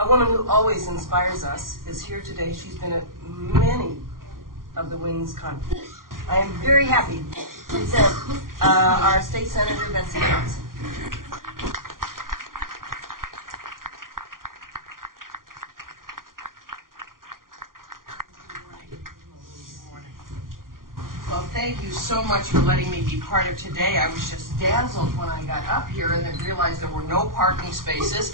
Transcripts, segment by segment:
A woman who always inspires us is here today. She's been at many of the Wings conferences. I am very happy to present our State Senator, Betsy. Well, thank you so much for letting me be part of today. I was just dazzled when I got up here and then realized there were no parking spaces,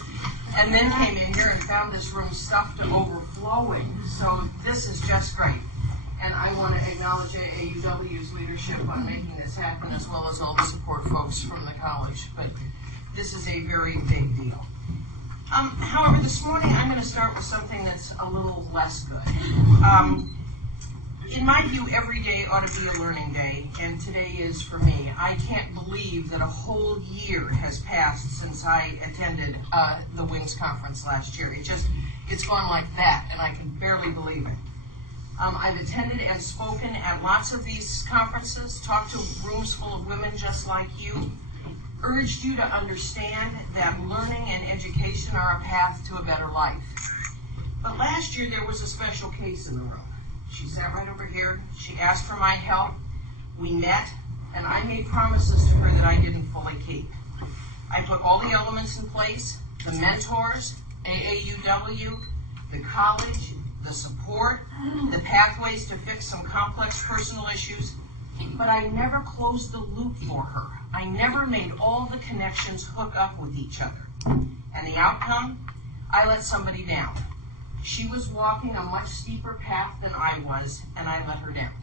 and then came in here and found this room stuffed to overflowing. So this is just great. And I want to acknowledge AAUW's leadership on making this happen, as well as all the support folks from the college. But this is a very big deal. However, this morning I'm going to start with something that's a little less good. In my view, every day ought to be a learning day, and today is for me. I can't believe that a whole year has passed since I attended the Wings conference last year. It's gone like that, and I can barely believe it. I've attended and spoken at lots of these conferences, talked to rooms full of women just like you, urged you to understand that learning and education are a path to a better life. But last year there was a special case in the room. She sat right over here. She asked for my help. We met, and I made promises to her that I didn't fully keep. I put all the elements in place, the mentors, AAUW, the college, the support, the pathways to fix some complex personal issues, but I never closed the loop for her. I never made all the connections hook up with each other. And the outcome? I let somebody down. She was walking a much steeper path than I was, and I let her down.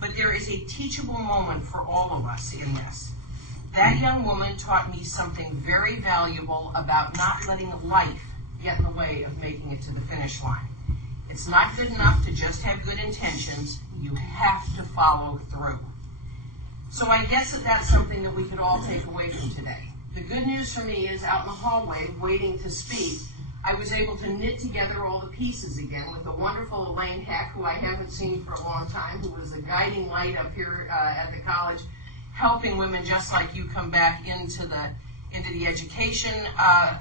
But there is a teachable moment for all of us in this. That young woman taught me something very valuable about not letting life get in the way of making it to the finish line. It's not good enough to just have good intentions. You have to follow through. So I guess that's something that we could all take away from today. The good news for me is out in the hallway, waiting to speak, I was able to knit together all the pieces again with the wonderful Elaine Heck, who I haven't seen for a long time, who was a guiding light up here at the college, helping women just like you come back into the education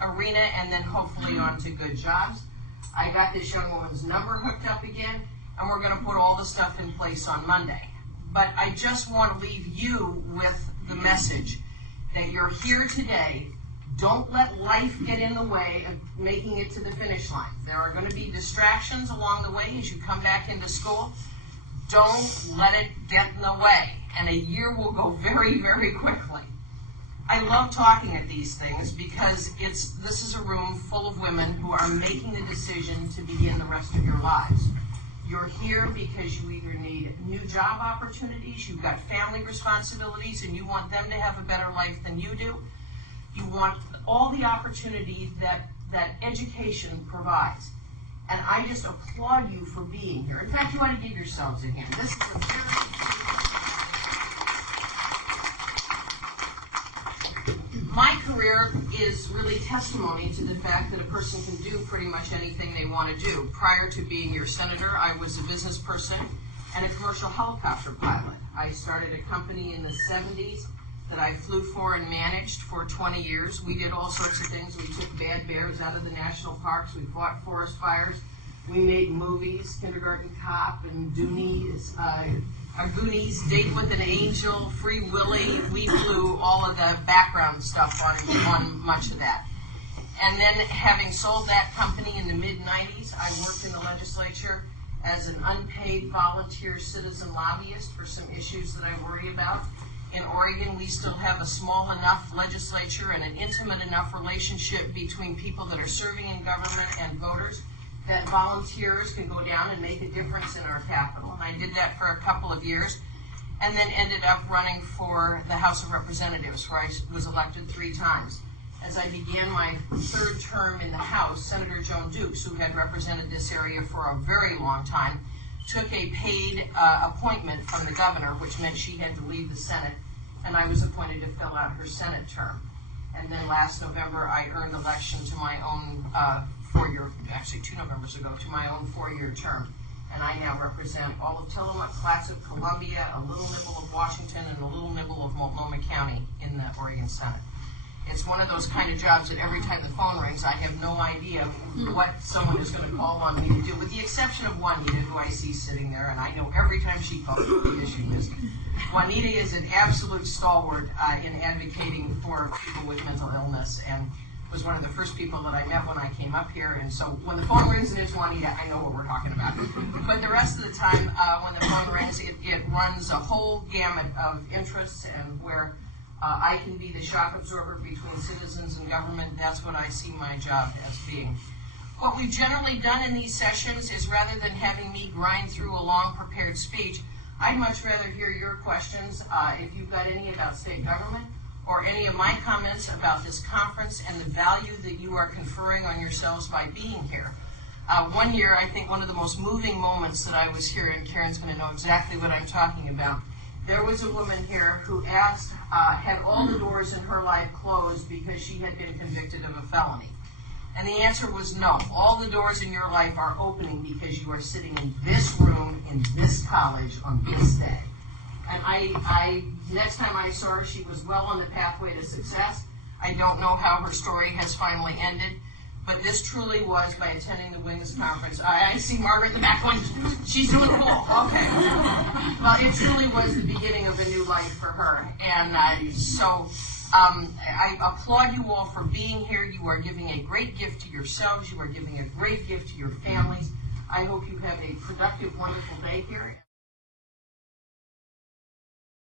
arena and then hopefully onto good jobs. I got this young woman's number hooked up again, and we're going to put all the stuff in place on Monday. But I just want to leave you with the message that you're here today. Don't let life get in the way of making it to the finish line. There are going to be distractions along the way as you come back into school. Don't let it get in the way, and a year will go very, very quickly. I love talking at these things because this is a room full of women who are making the decision to begin the rest of your lives. You're here because you either need new job opportunities, you've got family responsibilities, and you want them to have a better life than you do. You want all the opportunities that education provides. And I just applaud you for being here. In fact, you want to give yourselves a hand. This is a very... My career is really testimony to the fact that a person can do pretty much anything they want to do. Prior to being your senator, I was a business person and a commercial helicopter pilot. I started a company in the 70s that I flew for and managed for 20 years. We did all sorts of things. We took bad bears out of the national parks. We fought forest fires. We made movies, Kindergarten Cop and Goonies, Date with an Angel, Free Willy. We flew all of the background stuff on much of that. And then having sold that company in the mid-90s, I worked in the legislature as an unpaid volunteer citizen lobbyist for some issues that I worry about. In Oregon, we still have a small enough legislature and an intimate enough relationship between people that are serving in government and voters that volunteers can go down and make a difference in our capital. And I did that for a couple of years and then ended up running for the House of Representatives, where I was elected 3 times. As I began my 3rd term in the House, Senator Joan Dukes, who had represented this area for a very long time, took a paid appointment from the governor, which meant she had to leave the Senate, and I was appointed to fill out her Senate term. And then last November, I earned election to my own 4-year, actually 2 Novembers ago, to my own 4-year term. And I now represent all of Tillamook, Clatsop, Columbia, a little nibble of Washington, and a little nibble of Multnomah County in the Oregon Senate. It's one of those kind of jobs that every time the phone rings, I have no idea what someone is going to call on me to do, with the exception of Juanita, who I see sitting there, and I know every time she calls what the issue is. Juanita is an absolute stalwart in advocating for people with mental illness, and was one of the first people that I met when I came up here. And so when the phone rings and it's Juanita, I know what we're talking about. But the rest of the time, when the phone rings, it runs a whole gamut of interests, and where I can be the shock absorber between citizens and government. That's what I see my job as being. What we've generally done in these sessions is, rather than having me grind through a long prepared speech, I'd much rather hear your questions, if you've got any about state government, or any of my comments about this conference and the value that you are conferring on yourselves by being here. One year, I think one of the most moving moments that I was here, and Karen's going to know exactly what I'm talking about, there was a woman here who asked, had all the doors in her life closed because she had been convicted of a felony. And the answer was no. All the doors in your life are opening because you are sitting in this room, in this college, on this day. And I next time I saw her, she was well on the pathway to success. I don't know how her story has finally ended, but this truly was, by attending the Wings Conference. I see Margaret in the back going, she's doing cool. Okay. Well, it truly was the beginning of a new life for her. And I applaud you all for being here. You are giving a great gift to yourselves. You are giving a great gift to your families. I hope you have a productive, wonderful day here.